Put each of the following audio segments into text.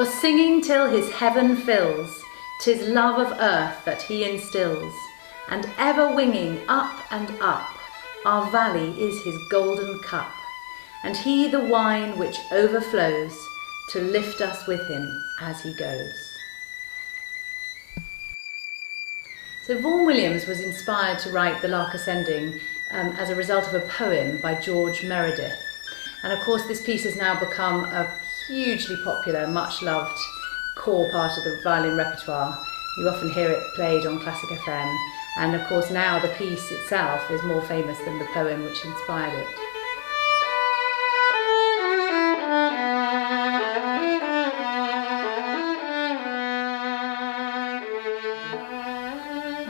For singing till his heaven fills, 'tis love of earth that he instills, and ever winging up and up, our valley is his golden cup, and he the wine which overflows, to lift us with him as he goes. So Vaughan Williams was inspired to write the Lark Ascending as a result of a poem by George Meredith. And of course this piece has now become a hugely popular, much loved core part of the violin repertoire. You often hear it played on Classic FM, and of course now the piece itself is more famous than the poem which inspired it.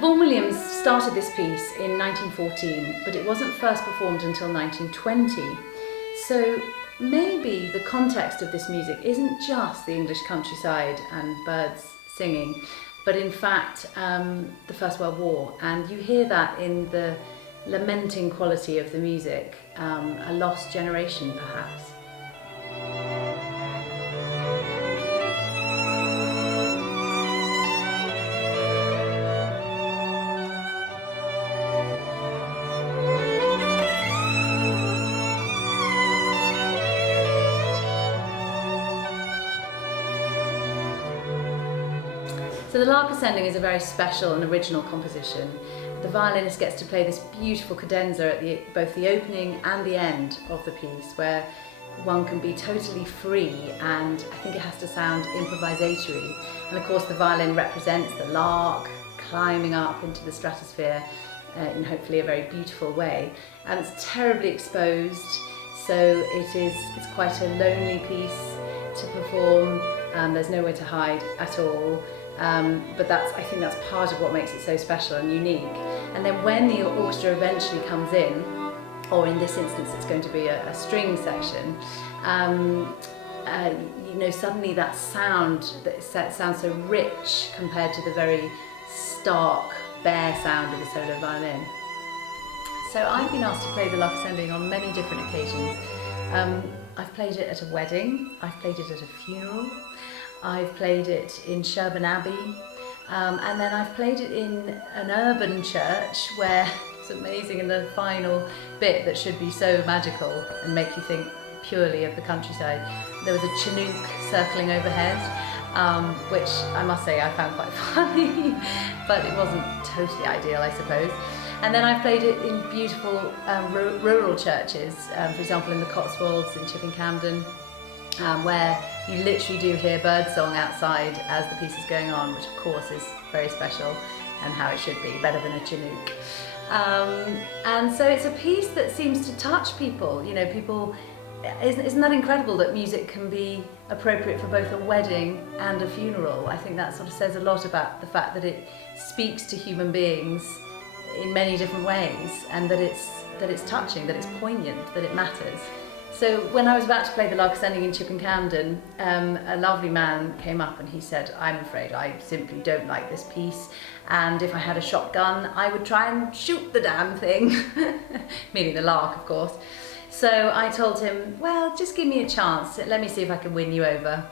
Vaughan Williams started this piece in 1914, but it wasn't first performed until 1920. So maybe the context of this music isn't just the English countryside and birds singing, but in fact the First World War. And you hear that in the lamenting quality of the music, a lost generation perhaps. So the Lark Ascending is a very special and original composition. The violinist gets to play this beautiful cadenza at both the opening and the end of the piece, where one can be totally free, and I think it has to sound improvisatory. And of course the violin represents the lark climbing up into the stratosphere in hopefully a very beautiful way. And it's terribly exposed, so it's quite a lonely piece to perform. There's nowhere to hide at all. But I think that's part of what makes it so special and unique. And then when the orchestra eventually comes in, or in this instance it's going to be a string section, you know, suddenly that sound sounds so rich compared to the very stark, bare sound of a solo violin. So I've been asked to play the Lark Ascending on many different occasions. I've played it at a wedding, I've played it at a funeral, I've played it in Sherborne Abbey, and then I've played it in an urban church where it's amazing in the final bit that should be so magical and make you think purely of the countryside. There was a Chinook circling overhead, which I must say I found quite funny, but it wasn't totally ideal, I suppose. And then I've played it in beautiful rural churches, for example in the Cotswolds in Chipping Campden, where you literally do hear birdsong outside as the piece is going on, which of course is very special and how it should be, better than a Chinook. And so it's a piece that seems to touch people, you know, isn't that incredible that music can be appropriate for both a wedding and a funeral? I think that sort of says a lot about the fact that it speaks to human beings in many different ways, and that it's touching, that it's poignant, that it matters. So when I was about to play the Lark Ascending in Chipping Campden, a lovely man came up and he said, "I'm afraid I simply don't like this piece, and if I had a shotgun I would try and shoot the damn thing," meaning the lark of course. So I told him, well, just give me a chance, let me see if I can win you over.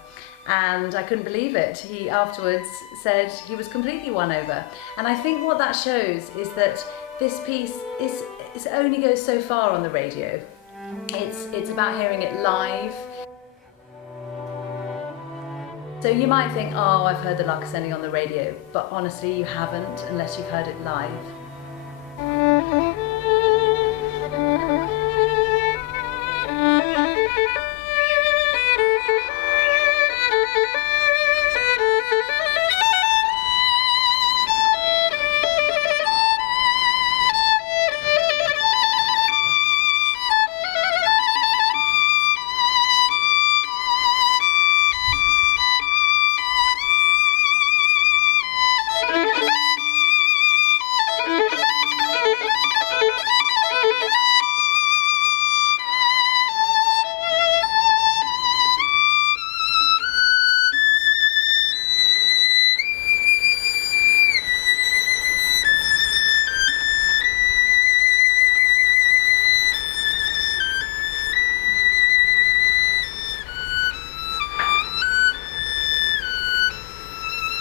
And I couldn't believe it. He afterwards said he was completely won over. And I think what that shows is that this piece only goes so far on the radio. It's about hearing it live. So you might think, oh, I've heard the Lark Ascending on the radio, but honestly you haven't unless you've heard it live.